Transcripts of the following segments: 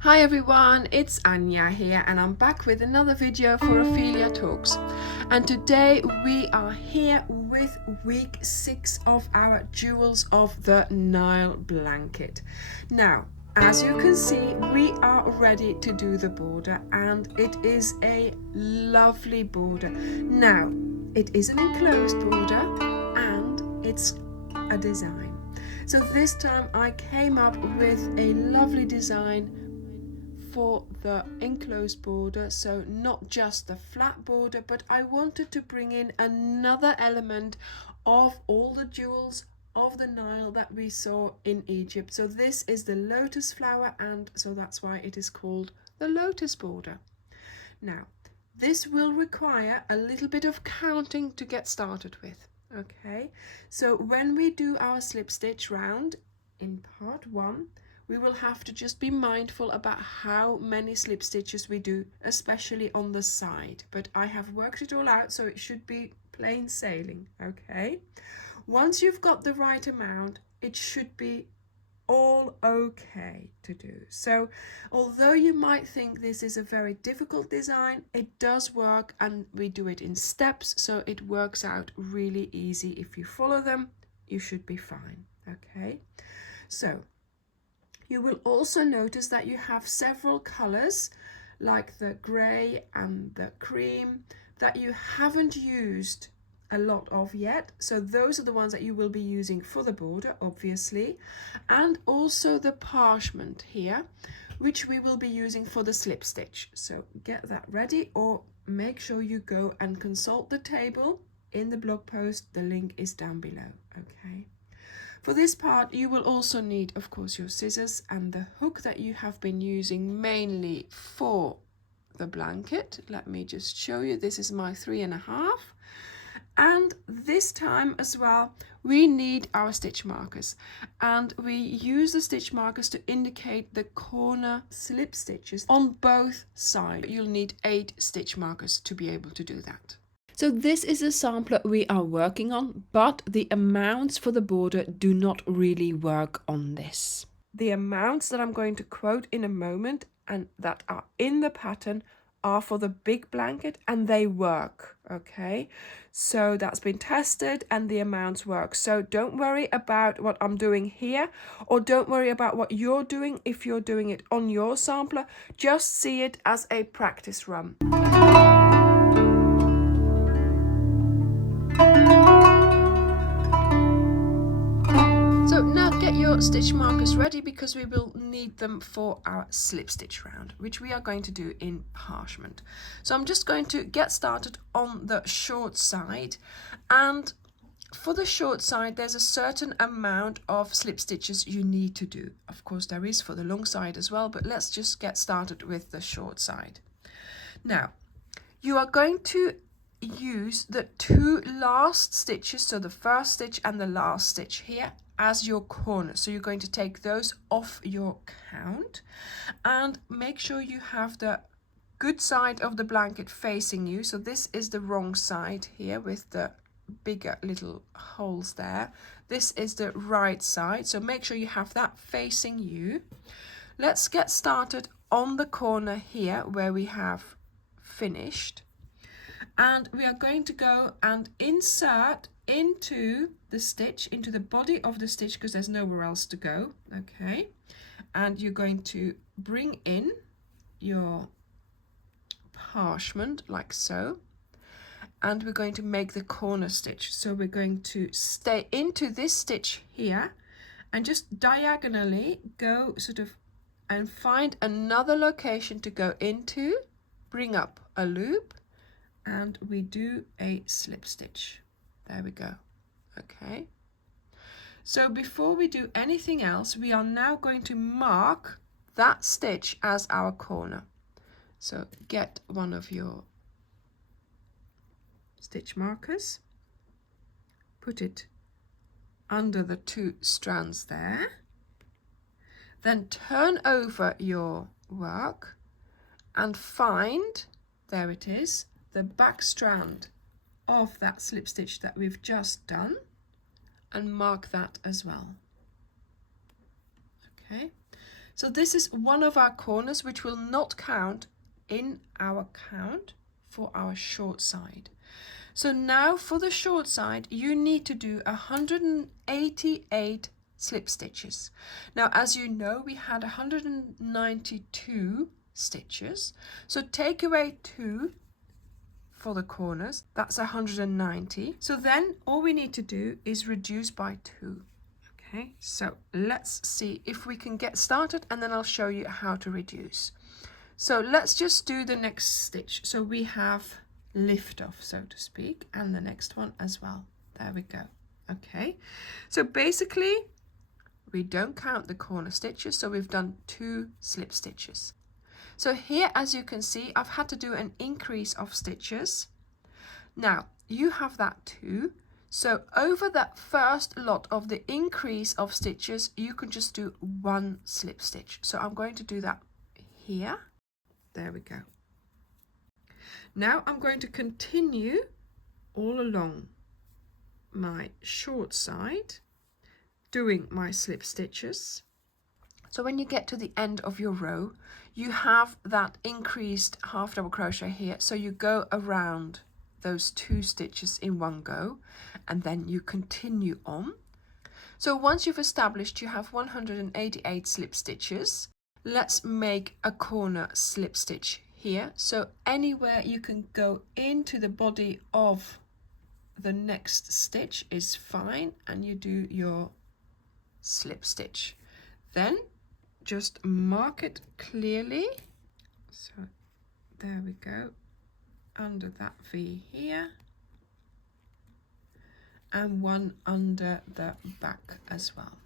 Hi everyone, it's Anya here and I'm back with another video for Ophelia Talks. And today we are here with week 6 of our Jewels of the Nile blanket. Now, as you can see, we are ready to do the border and it is a lovely border. Now, it is an enclosed border and it's a design. So this time I came up with a lovely design for the enclosed border, so not just the flat border, but I wanted to bring in another element of all the jewels of the Nile that we saw in Egypt. So this is the lotus flower, and so that's why it is called the lotus border. Now, this will require a little bit of counting to get started with. Okay, so when we do our slip stitch round in part 1, we will have to just be mindful about how many slip stitches we do, especially on the side. But I have worked it all out, so it should be plain sailing. Okay, once you've got the right amount, it should be all okay to do. So although you might think this is a very difficult design, it does work, and we do it in steps, so it works out really easy. If you follow them, you should be fine. Okay, so you will also notice that you have several colors like the gray and the cream that you haven't used a lot of yet. So those are the ones that you will be using for the border, obviously, and also the parchment here, which we will be using for the slip stitch. So get that ready, or make sure you go and consult the table in the blog post. The link is down below. Okay, for this part you will also need, of course, your scissors and the hook that you have been using mainly for the blanket. Let me just show you. This is my 3.5. And this time as well, we need our stitch markers, and we use the stitch markers to indicate the corner slip stitches on both sides. You'll need 8 stitch markers to be able to do that. So this is a sampler we are working on, but the amounts for the border do not really work on this. The amounts that I'm going to quote in a moment and that are in the pattern are for the big blanket, and they work. Okay, so that's been tested and the amounts work. So don't worry about what I'm doing here, or don't worry about what you're doing if you're doing it on your sampler. Just see it as a practice run. So now get your stitch markers ready, because we will need them for our slip stitch round, which we are going to do in parchment. So I'm just going to get started on the short side, and for the short side there's a certain amount of slip stitches you need to do. Of course there is for the long side as well, but let's just get started with the short side. Now you are going to use the 2 last stitches, so the first stitch and the last stitch here, as your corner. So you're going to take those off your count and make sure you have the good side of the blanket facing you. So this is the wrong side here with the bigger little holes there. This is the right side, so make sure you have that facing you. Let's get started on the corner here where we have finished, and we are going to go and insert into the stitch, into the body of the stitch, because there's nowhere else to go. Okay, and you're going to bring in your parchment like so, and we're going to make the corner stitch. So we're going to stay into this stitch here and just diagonally go sort of and find another location to go into, bring up a loop, and we do a slip stitch. There we go. Okay, so before we do anything else, we are now going to mark that stitch as our corner. So get one of your stitch markers, put it under the 2 strands there, then turn over your work and find, there it is, the back strand of that slip stitch that we've just done, and mark that as well. Okay, So this is one of our corners which will not count in our count for our short side. So now for the short side, you need to do 188 slip stitches. Now, as you know, we had 192 stitches. So take away 2 for the corners. That's 190. So then all we need to do is reduce by 2. Okay, so let's see if we can get started, and then I'll show you how to reduce. So let's just do the next stitch. So we have lift off, so to speak, and the next one as well. There we go. Okay, so basically we don't count the corner stitches, so we've done 2 slip stitches. So here, as you can see, I've had to do an increase of stitches. Now you have that too. So over that first lot of the increase of stitches, you can just do 1 slip stitch. So I'm going to do that here. There we go. Now I'm going to continue all along my short side, doing my slip stitches. So when you get to the end of your row, you have that increased half double crochet here. So you go around those 2 stitches in one go, and then you continue on. So once you've established you have 188 slip stitches, let's make a corner slip stitch here. So anywhere you can go into the body of the next stitch is fine, and you do your slip stitch. Then just mark it clearly. So there we go, under that V here, and one under the back as well.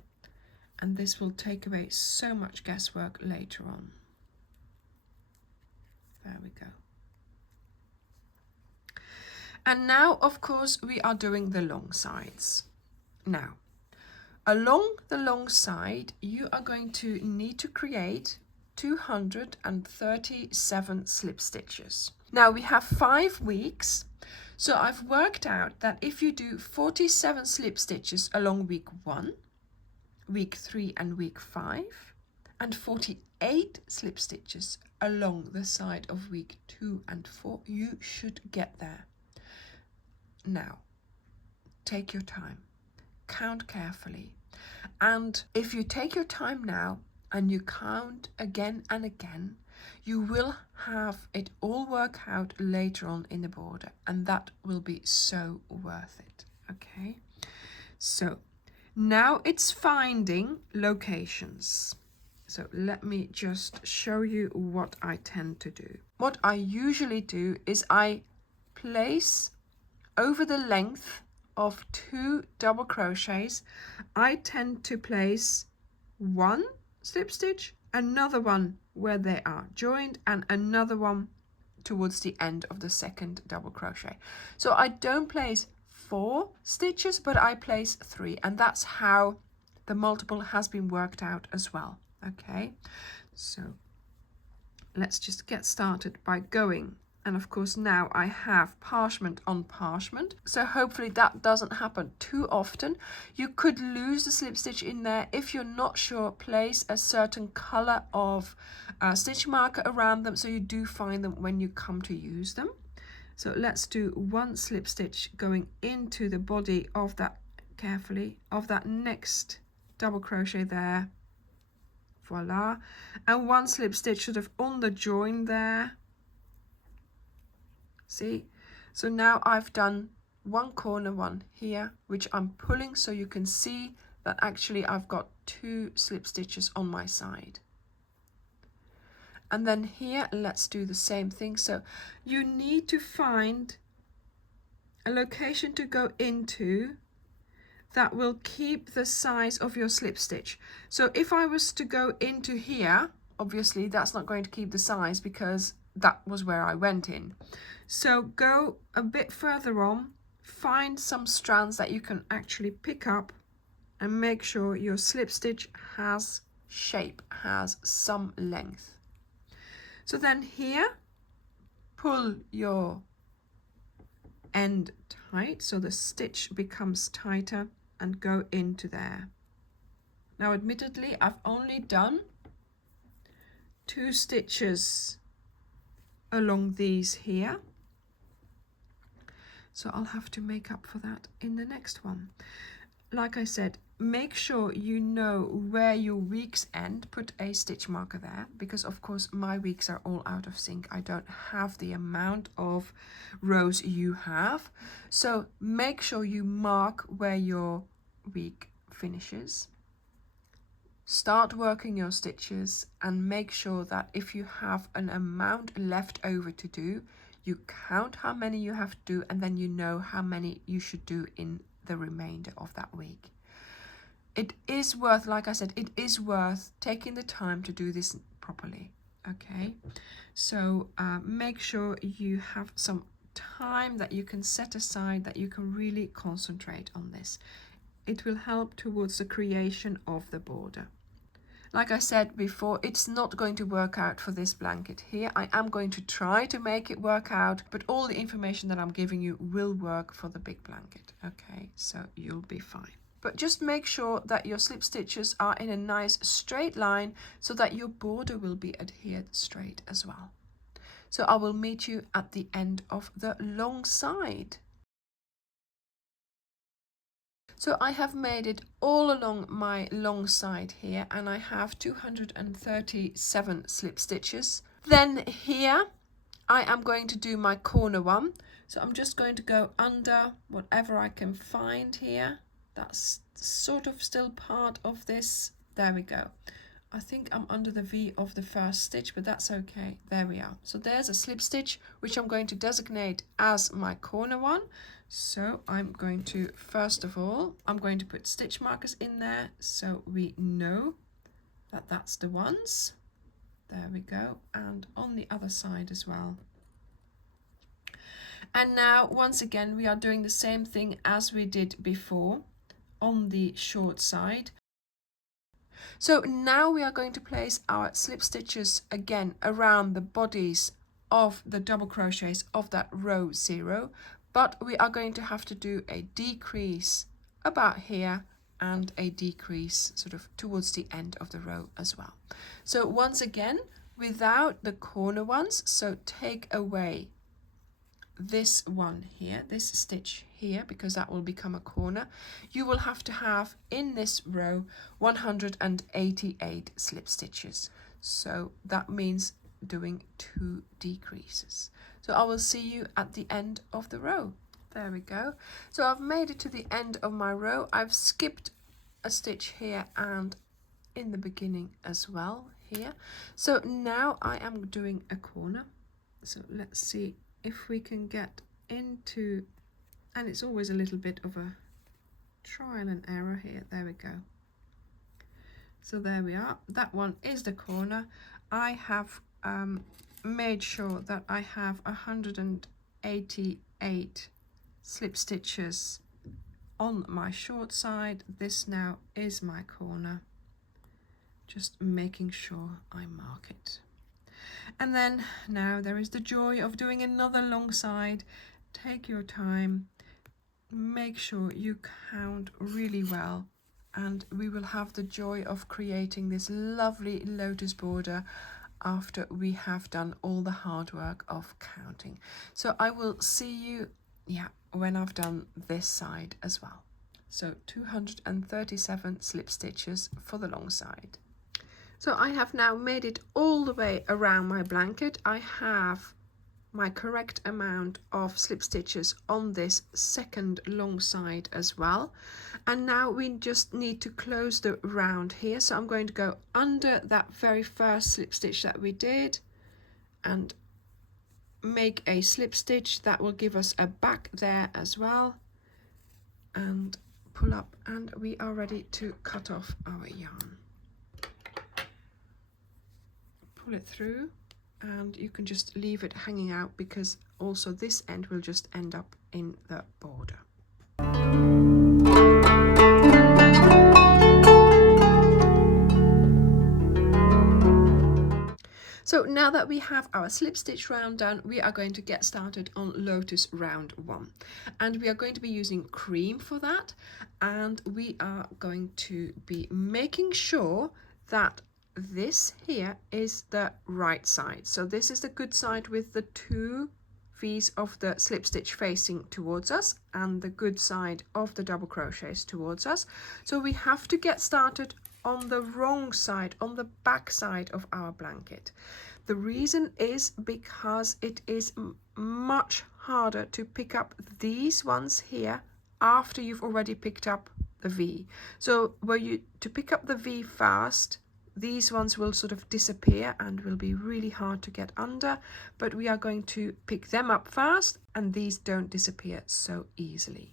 And this will take away so much guesswork later on. There we go. And now, of course, we are doing the long sides. Now, along the long side, you are going to need to create 237 slip stitches. Now we have 5 weeks, so I've worked out that if you do 47 slip stitches along week 1, week 3 and week 5, and 48 slip stitches along the side of week 2 and 4, you should get there. Now, take your time, count carefully, and if you take your time now and you count again and again, you will have it all work out later on in the border, and that will be so worth it. Okay, so now it's finding locations. So let me just show you what I tend to do. What I usually do is I place over the length of 2 double crochets, I tend to place 1 slip stitch, another one where they are joined, and another one towards the end of the second double crochet. So I don't place 4 stitches, but I place 3, and that's how the multiple has been worked out as well. Okay, so let's just get started by going. And of course now I have parchment on parchment, so hopefully that doesn't happen too often. You could lose the slip stitch in there. If you're not sure, place a certain color of stitch marker around them so you do find them when you come to use them. So let's do 1 slip stitch going into the body of that, carefully, of that next double crochet there. Voila, and 1 slip stitch sort of on the join there. See, so now I've done 1 corner one here, which I'm pulling so you can see that actually I've got 2 slip stitches on my side. And then here, let's do the same thing. So you need to find a location to go into that will keep the size of your slip stitch. So if I was to go into here, obviously that's not going to keep the size because that was where I went in. So go a bit further on, find some strands that you can actually pick up, and make sure your slip stitch has shape, has some length. So then here, pull your end tight so the stitch becomes tighter, and go into there. Now admittedly I've only done 2 stitches along these here. So I'll have to make up for that in the next one. Like I said, make sure you know where your weeks end. Put a stitch marker there, because of course my weeks are all out of sync. I don't have the amount of rows you have. So make sure you mark where your week finishes. Start working your stitches and make sure that if you have an amount left over to do, you count how many you have to do, and then you know how many you should do in the remainder of that week. It is worth, like I said, it is worth taking the time to do this properly. Okay, so make sure you have some time that you can set aside, that you can really concentrate on this. It will help towards the creation of the border. Like I said before, it's not going to work out for this blanket here. I am going to try to make it work out, but all the information that I'm giving you will work for the big blanket. Okay, so you'll be fine. But just make sure that your slip stitches are in a nice straight line so that your border will be adhered straight as well. So I will meet you at the end of the long side. So I have made it all along my long side here, and I have 237 slip stitches. Then here I am going to do my corner one. So I'm just going to go under whatever I can find here. That's sort of still part of this. There we go. I think I'm under the V of the first stitch, but that's okay. There we are. So there's a slip stitch, which I'm going to designate as my corner one. So I'm going to, first of all, I'm going to put stitch markers in there so we know that that's the ones. There we go. And on the other side as well. And now, once again, we are doing the same thing as we did before on the short side. So now we are going to place our slip stitches again around the bodies of the double crochets of that row 0, but we are going to have to do a decrease about here and a decrease sort of towards the end of the row as well. So once again, without the corner ones, so take away this one here, this stitch here, because that will become a corner, you will have to have in this row 188 slip stitches. So that means doing 2 decreases. So I will see you at the end of the row. There we go. So I've made it to the end of my row. I've skipped a stitch here and in the beginning as well here. So now I am doing a corner. So let's see if we can get into, and it's always a little bit of a trial and error here. There we go. So there we are. That one is the corner. I have made sure that I have 188 slip stitches on my short side. This now is my corner. Just making sure I mark it. And then now there is the joy of doing another long side. Take your time, make sure you count really well, and we will have the joy of creating this lovely lotus border after we have done all the hard work of counting. So I will see you when I've done this side as well. So 237 slip stitches for the long side. So I have now made it all the way around my blanket. I have my correct amount of slip stitches on this second long side as well. And now we just need to close the round here. So I'm going to go under that very first slip stitch that we did and make a slip stitch that will give us a back there as well. And pull up, and we are ready to cut off our yarn. Pull it through, and you can just leave it hanging out because also this end will just end up in the border. So now that we have our slip stitch round done, we are going to get started on Lotus Round 1. And we are going to be using cream for that, and we are going to be making sure that this here is the right side. So this is the good side with the 2 V's of the slip stitch facing towards us and the good side of the double crochets towards us. So we have to get started on the wrong side, on the back side of our blanket. The reason is because it is much harder to pick up these ones here after you've already picked up the V. So were you to pick up the V fast, these ones will sort of disappear and will be really hard to get under, but we are going to pick them up fast and these don't disappear so easily.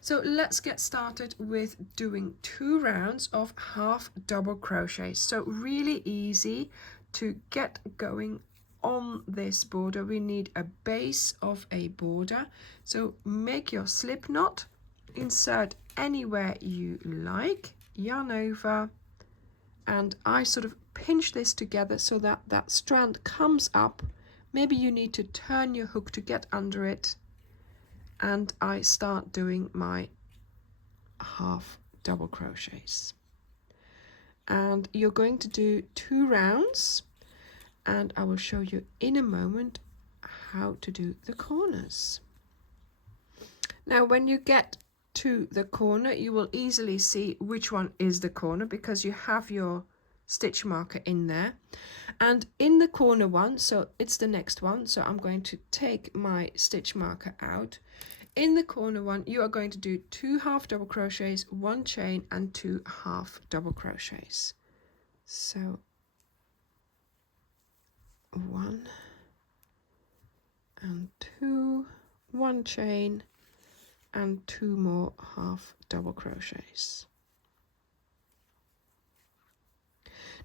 So let's get started with doing 2 rounds of half double crochets. So really easy to get going on this border. We need a base of a border. So make your slip knot, insert anywhere you like, yarn over, and I sort of pinch this together so that that strand comes up. Maybe you need to turn your hook to get under it, and I start doing my half double crochets. And you're going to do 2 rounds, and I will show you in a moment how to do the corners. Now when you get to the corner, you will easily see which one is the corner because you have your stitch marker in there. And in the corner one, so it's the next one, so I'm going to take my stitch marker out. In the corner one, you are going to do 2 half double crochets, 1 chain and 2 half double crochets. So 1 and 2, 1 chain and 2 more half double crochets.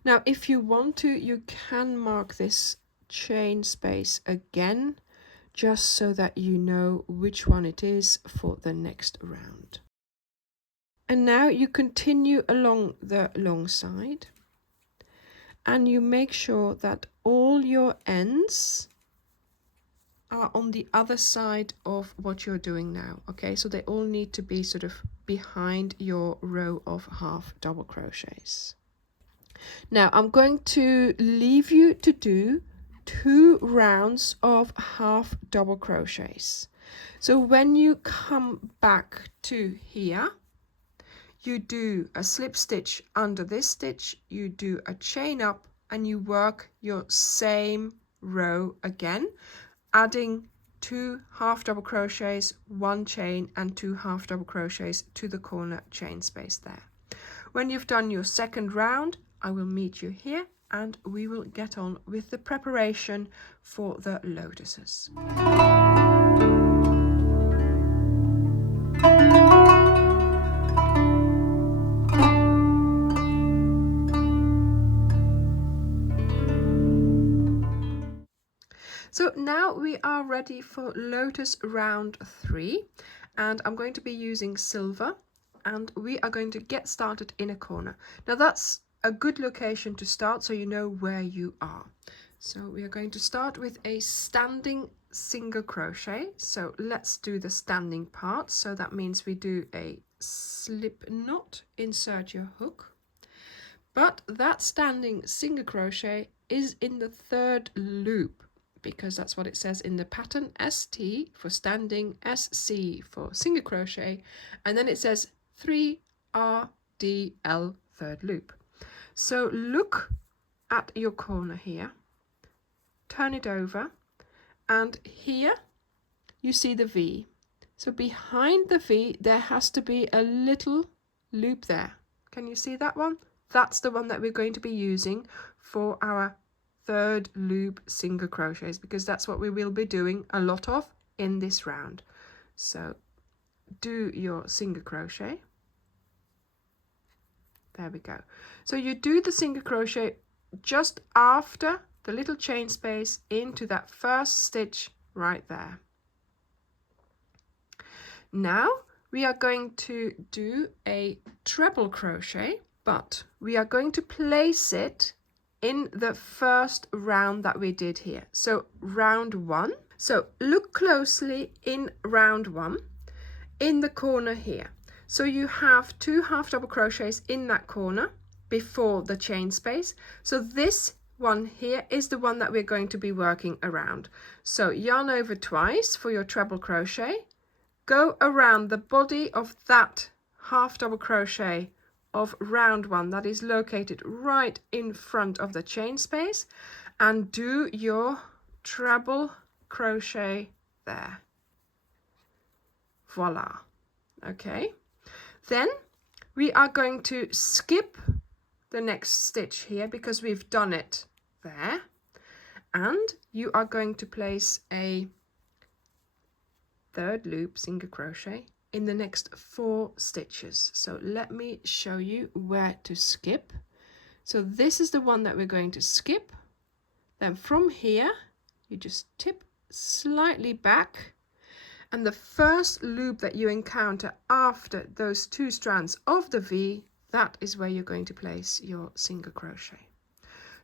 Now if you want to, you can mark this chain space again, just so that you know which one it is for the next round. And now you continue along the long side and you make sure that all your ends are on the other side of what you're doing now. Okay, so they all need to be sort of behind your row of half double crochets. Now I'm going to leave you to do 2 rounds of half double crochets. So when you come back to here, you do a slip stitch under this stitch, you do a chain up and you work your same row again, adding 2 half double crochets, 1 chain and 2 half double crochets to the corner chain space there. When you've done your second round, I will meet you here and we will get on with the preparation for the lotuses. So now we are ready for Lotus Round 3, and I'm going to be using silver, and we are going to get started in a corner. Now that's a good location to start so you know where you are. So we are going to start with a standing single crochet. So let's do the standing part. So that means we do a slip knot, insert your hook. But that standing single crochet is in the 3rd loop, because that's what it says in the pattern, ST for standing, SC for single crochet, and then it says 3RDL 3rd loop. So look at your corner here, turn it over, and here you see the V. So behind the V there has to be a little loop there. Can you see that one? That's the one that we're going to be using for our 3rd loop single crochets, because that's what we will be doing a lot of in this round. So do your single crochet. There we go. So you do the single crochet just after the little chain space into that first stitch right there. Now we are going to do a treble crochet, but we are going to place it in the first round that we did here. So round 1. So look closely in round 1 in the corner here. So you have 2 half double crochets in that corner, before the chain space. So this one here is the one that we're going to be working around. So yarn over twice for your treble crochet, go around the body of that half double crochet of round one that is located right in front of the chain space, and do your treble crochet there. Voila. Okay, then we are going to skip the next stitch here because we've done it there, and you are going to place a third loop single crochet in the next 4 stitches. So let me show you where to skip. So this is the one that we're going to skip. Then from here you just tip slightly back, and the first loop that you encounter after those 2 strands of the V, that is where you're going to place your single crochet.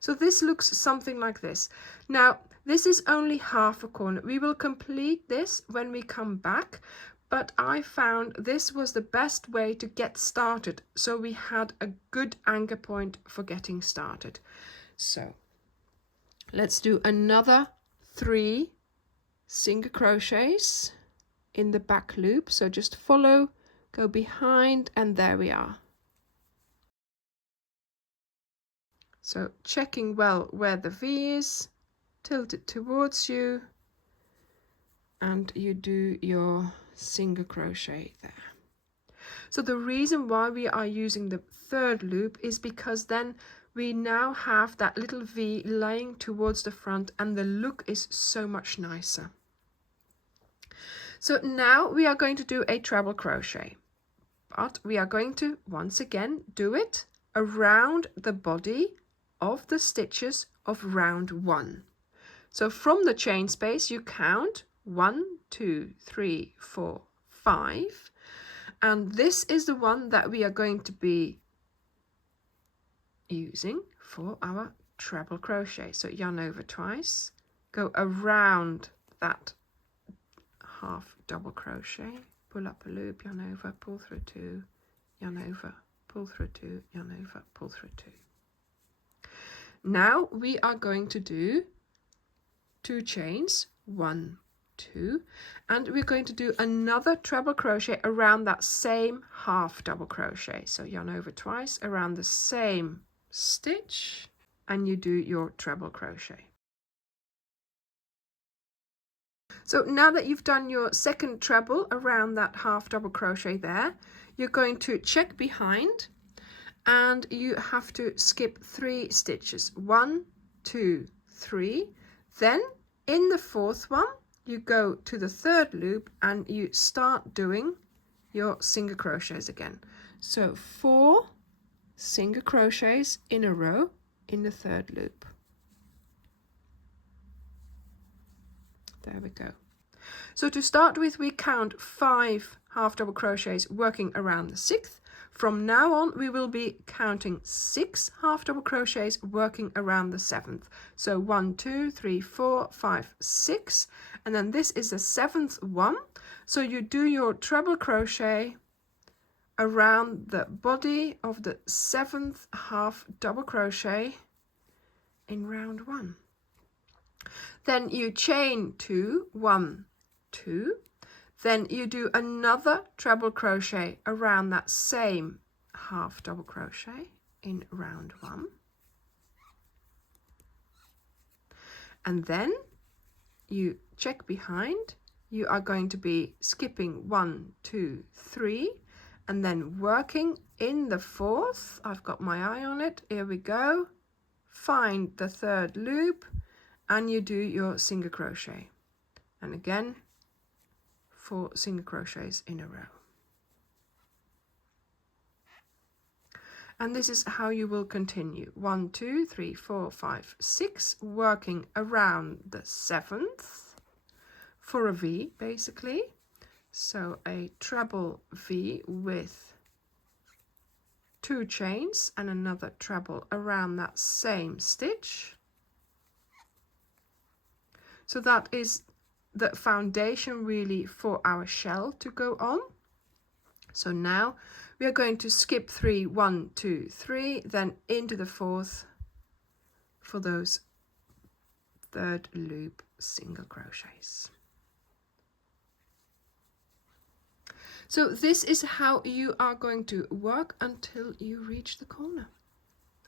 So this looks something like this. Now this is only half a corner. We will complete this when we come back, but I found this was the best way to get started, so we had a good anchor point for getting started. So let's do another 3 single crochets in the back loop. So just follow, go behind, and there we are. So checking well where the V is, tilt it towards you, and you do your single crochet there. So the reason why we are using the third loop is because then we now have that little V laying towards the front, and the look is so much nicer. So now we are going to do a treble crochet, but we are going to once again do it around the body of the stitches of round 1. So from the chain space you count 1, 2, 3, 4, 5, and this is the one that we are going to be using for our treble crochet. So yarn over twice, go around that half double crochet, pull up a loop, yarn over, pull through 2, yarn over, pull through 2, yarn over, pull through 2. Now we are going to do 2 chains, 1, 2, and we're going to do another treble crochet around that same half double crochet. So yarn over twice around the same stitch, and you do your treble crochet. So now that you've done your second treble around that half double crochet there, you're going to check behind, and you have to skip 3 stitches, 1, 2, 3. Then in the 4th one you go to the 3rd loop and you start doing your single crochets again. So 4 single crochets in a row in the 3rd loop. There we go. So to start with, we count 5 half double crochets working around the 6th. From now on we will be counting 6 half double crochets working around the 7th. So 1, 2, 3, 4, 5, 6, and then this is the 7th one. So you do your treble crochet around the body of the 7th half double crochet in round 1. Then you chain 2, 1, 2. Then you do another treble crochet around that same half double crochet in round 1. And then you check behind. You are going to be skipping 1, 2, 3, and then working in the 4th. I've got my eye on it. Here we go. Find the 3rd loop, and you do your single crochet. And again, 4 single crochets in a row. And this is how you will continue. 1, 2, 3, 4, 5, 6, working around the 7th for a V basically. So a treble V with 2 chains and another treble around that same stitch. So that is the foundation really for our shell to go on. So now we are going to skip 3, 1, 2, 3, then into the 4th for those 3rd loop single crochets. So this is how you are going to work until you reach the corner.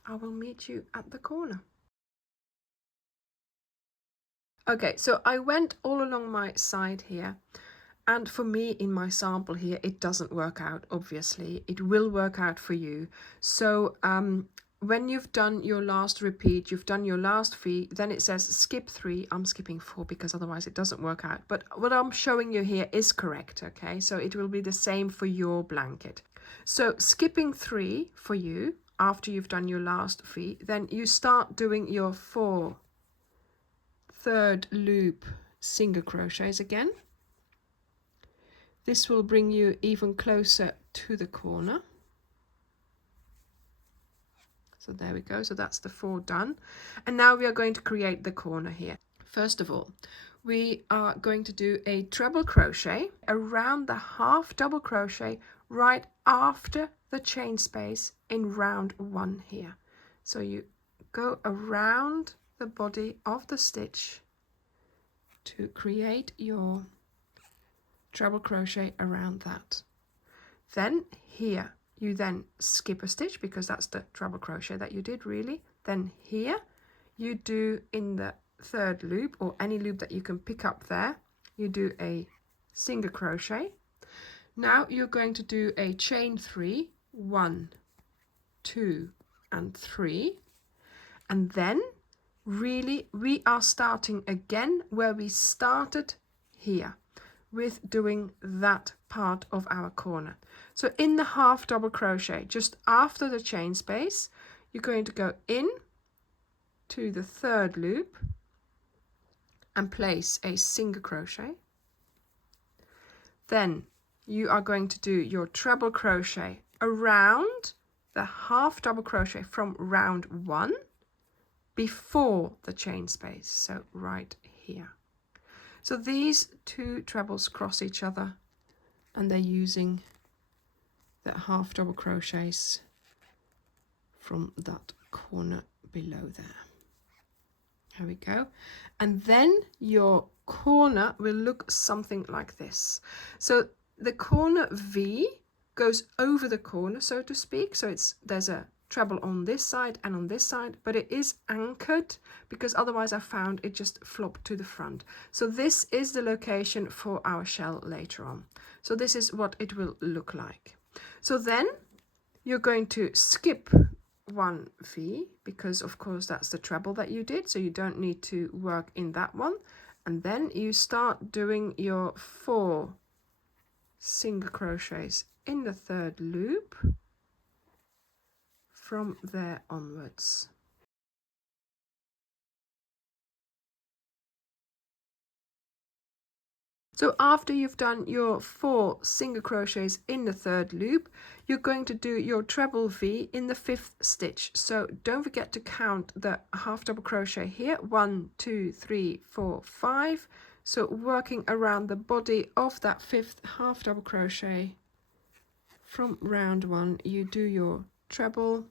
I will meet you at the corner. Okay, so I went all along my side here, and for me in my sample here it doesn't work out. Obviously it will work out for you. So when you've done your last repeat, you've done your last V, then it says skip 3. I'm skipping 4 because otherwise it doesn't work out, but what I'm showing you here is correct. Okay, so it will be the same for your blanket. So skipping 3 for you after you've done your last V, then you start doing your 4 3rd loop single crochets again. This will bring you even closer to the corner. So there we go. So that's the 4 done. And now we are going to create the corner here. First of all, we are going to do a treble crochet around the half double crochet right after the chain space in round 1 here. So you go around the body of the stitch to create your treble crochet around that. Then here you then skip a stitch because that's the treble crochet that you did really. Then here you do in the 3rd loop, or any loop that you can pick up there, you do a single crochet. Now you're going to do a chain 3, 1, 2 and 3, and then really we are starting again where we started here with doing that part of our corner. So in the half double crochet just after the chain space, you're going to go in to the 3rd loop and place a single crochet. Then you are going to do your treble crochet around the half double crochet from round 1 before the chain space, so right here. So these 2 trebles cross each other and they're using the half double crochets from that corner below there. There we go. And then your corner will look something like this. So the corner V goes over the corner, so to speak. So there's a treble on this side and on this side, but it is anchored because otherwise I found it just flopped to the front. So this is the location for our shell later on. So this is what it will look like. So then you're going to skip 1 V because of course that's the treble that you did, so you don't need to work in that one. And then you start doing your 4 single crochets in the 3rd loop from there onwards. So after you've done your 4 single crochets in the 3rd loop, you're going to do your treble V in the 5th stitch. So don't forget to count the half double crochet here, 1, 2, 3, 4, 5. So working around the body of that 5th half double crochet from round 1, you do your treble,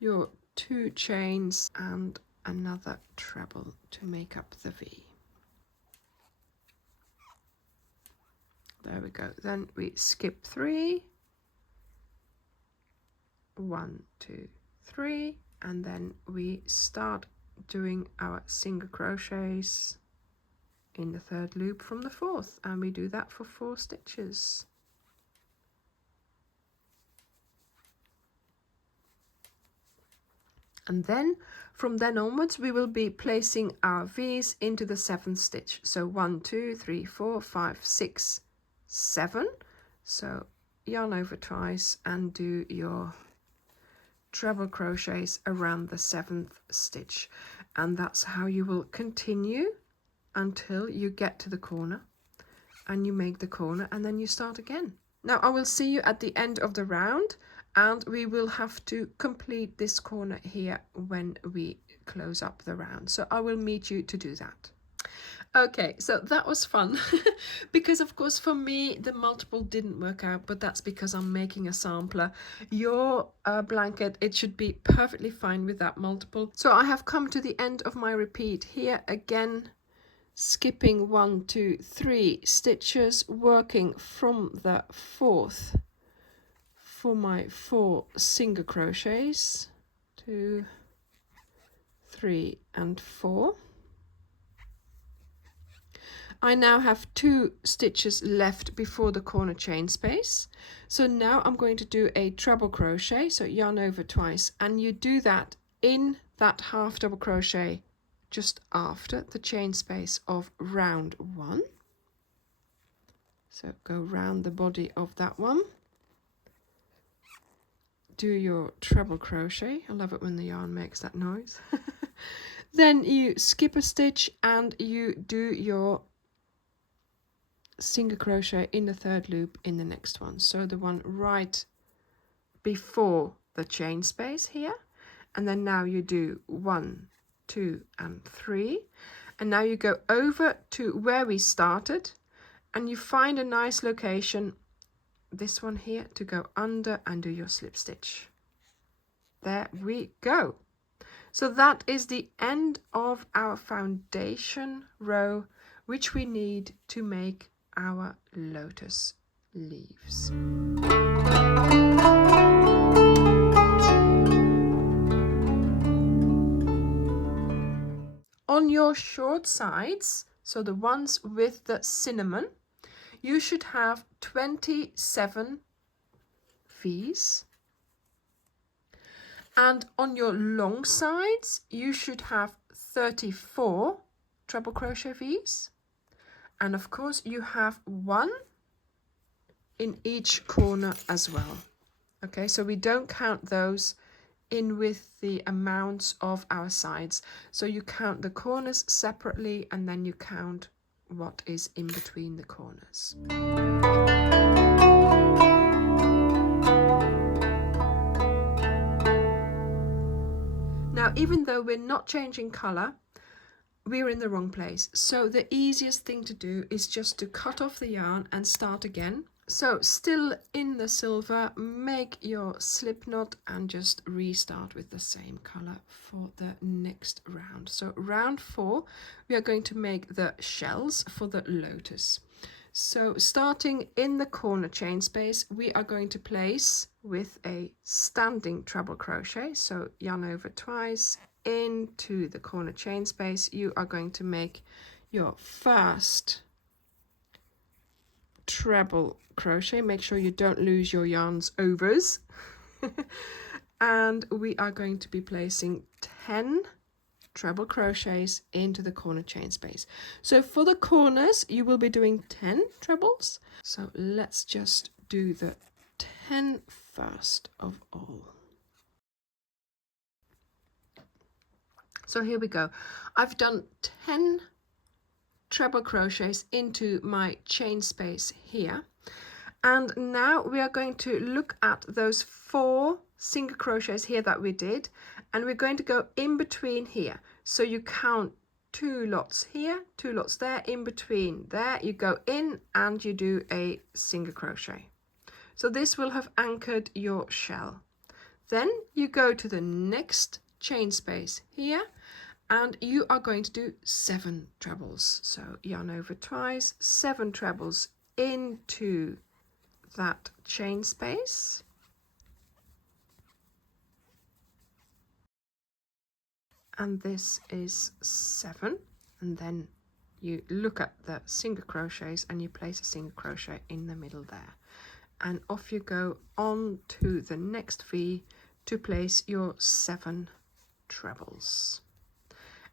your 2 chains and another treble to make up the V. There we go. Then we skip 3, 1, 2, 3, and then we start doing our single crochets in the 3rd loop from the 4th, and we do that for 4 stitches. And then from then onwards we will be placing our V's into the 7th stitch. So 1, 2, 3, 4, 5, 6, 7. So yarn over twice and do your treble crochets around the 7th stitch, and that's how you will continue until you get to the corner and you make the corner, and then you start again. Now I will see you at the end of the round, and we will have to complete this corner here when we close up the round. So I will meet you to do that. Okay, so that was fun because of course for me the multiple didn't work out, but that's because I'm making a sampler. Your blanket, it should be perfectly fine with that multiple. So I have come to the end of my repeat here again, skipping 1, 2, 3 stitches, working from the 4th for my 4 single crochets, 2, 3 and 4. I now have 2 stitches left before the corner chain space. So now I'm going to do a treble crochet, so yarn over twice, and you do that in that half double crochet just after the chain space of round 1. So go round the body of that one. Do your treble crochet. I love it when the yarn makes that noise. Then you skip a stitch and you do your single crochet in the 3rd loop in the next one, so the one right before the chain space here, and then now you do 1, 2 and 3, and now you go over to where we started and you find a nice location, this one here, to go under and do your slip stitch. There we go. So that is the end of our foundation row, which we need to make our lotus leaves. On your short sides, so the ones with the cinnamon, you should have 27 V's, and on your long sides you should have 34 treble crochet V's. And of course you have 1 in each corner as well. Okay, so we don't count those in with the amounts of our sides. So you count the corners separately and then you count what is in between the corners. Now, even though we're not changing color, we're in the wrong place. So the easiest thing to do is just to cut off the yarn and start again. So still in the silver, make your slip knot and just restart with the same color for the next round. So round 4, we are going to make the shells for the lotus. So starting in the corner chain space, we are going to place with a standing treble crochet. So yarn over twice into the corner chain space. You are going to make your first treble crochet. Make sure you don't lose your yarn's overs. And we are going to be placing 10 treble crochets into the corner chain space. So for the corners you will be doing 10 trebles. So let's just do the 10 first of all. So here we go. I've done 10 treble crochets into my chain space here, and now we are going to look at those 4 single crochets here that we did, and we're going to go in between here. So you count 2 lots here, 2 lots there, in between there you go in and you do a single crochet. So this will have anchored your shell. Then you go to the next chain space here and you are going to do 7 trebles. So yarn over twice, 7 trebles into that chain space. And this is 7, and then you look at the single crochets and you place a single crochet in the middle there, and off you go on to the next V to place your 7 trebles.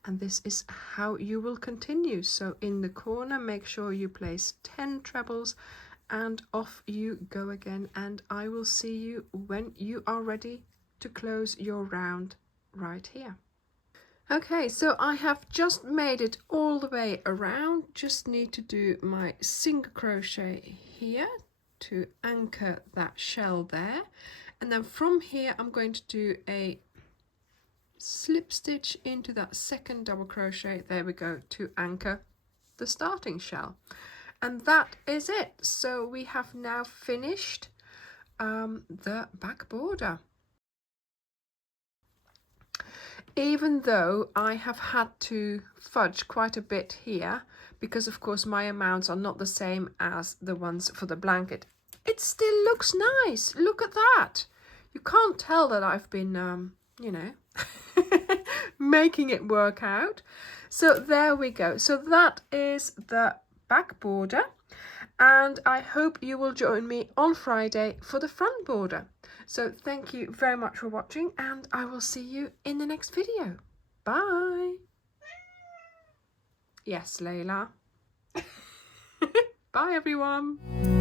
And this is how you will continue. So in the corner, make sure you place 10 trebles and off you go again, and I will see you when you are ready to close your round right here. Okay, so I have just made it all the way around. Just need to do my single crochet here to anchor that shell there, and then from here I'm going to do a slip stitch into that second double crochet, there we go, to anchor the starting shell. And that is it. So we have now finished the back border. Even though I have had to fudge quite a bit here, because of course my amounts are not the same as the ones for the blanket, it still looks nice. Look at that. You can't tell that I've been, you know, making it work out. So there we go. So that is the back border. And I hope you will join me on Friday for the front border. So thank you very much for watching, and I will see you in the next video. Bye. Yes, Layla. Bye, everyone.